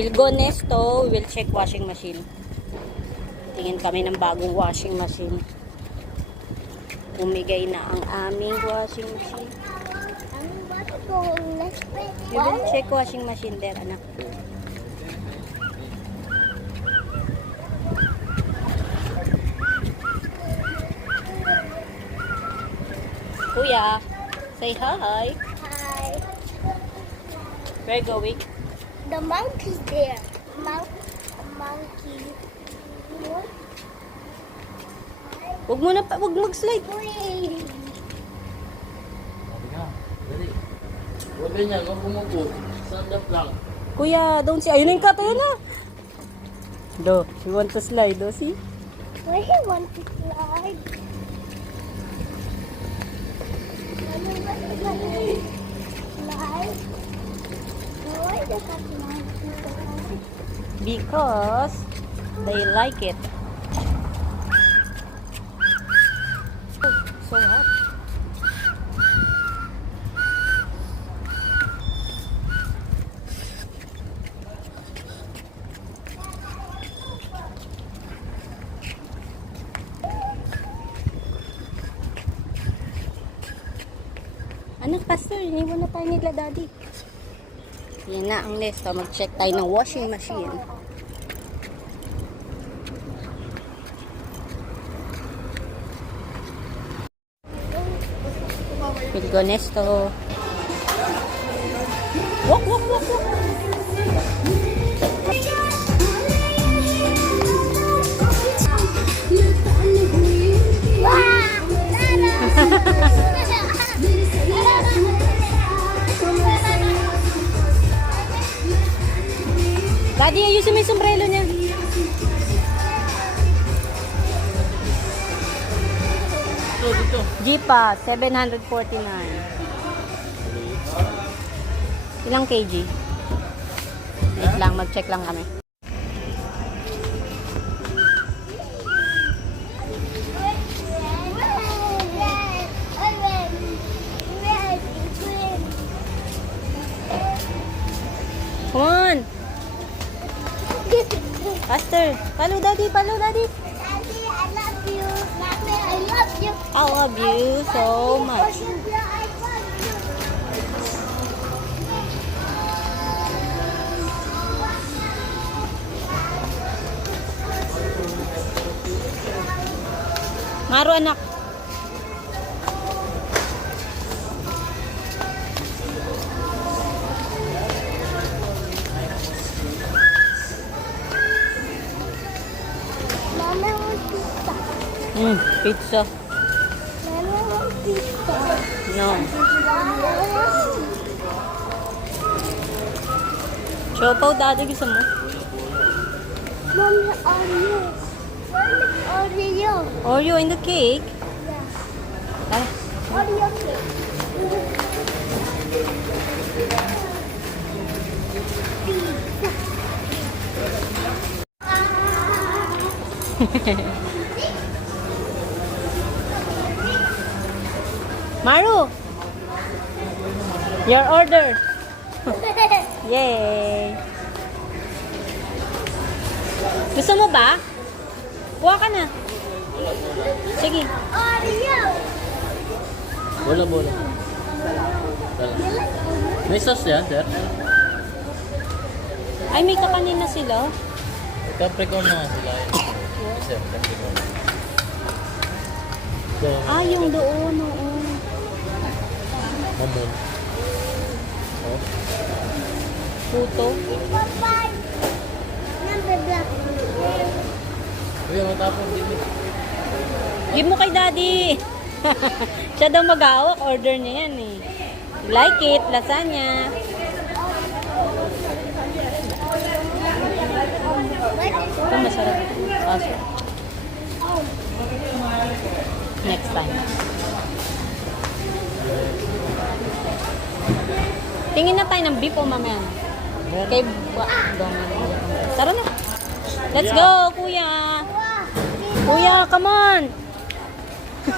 We'll go Nesto. We'll check washing machine. Tingin kami ng bagong washing machine. Umigay na ang aming washing machine. We will check washing machine there, anak. Kuya, say hi. Hi. Where going? The monkey's there. Monkey. Wag mag-slide. Wait. Huwag ganyan, huwag umupo. Stand up lang. Kuya, don't see. Ayun na yung cat, ayun na. Do, she want to slide, do, see? Why he want to slide? Slide? Why does that want to slide? Because they like it. So hot. Anak, pastor, iniwan na tayo nila, daddy. Yan na ang Nesto. Mag-check tayo ng washing machine. We'll go Nesto. Walk, walk, walk, walk. Daddy, ayusin mo yung sombrero niya. Dito. Jeepa, 749. Ilang kg? Wait lang, mag-check lang kami. Come on! Faster! Follow daddy, follow daddy! Daddy, I love you. Mommy, I love you. I love you so much. I love you. Maro anak. Mama wants pizza. Pizza. Mama wants pizza. No. Wow. Siopaw daddy, gusto mo? Mommy, Oreo. Mommy, Oreo. Oreo in the cake? Yeah. Ah, Oreo cake. Maru! Your order! Yay! Gusto mo ba? Kuha ka na. Sige. Oreo. Bola, bola. May sauce yan, sir? Ay, may kakanin na sila. Capricorn na sila. Sir, Capricorn. Ah, yung doon, oo. Mamon. Oh. Puto. Bye-bye. Number black. Uy, matapon din. Give mo kay daddy. Siya daw mag-aawak. Order niya yan eh. Like it, lasagna. Ito masarap. Awesome. Next time. Tingin na tayo ng beef o mamaya. Kay Tara na. Let's go, kuya. Kuya, come on.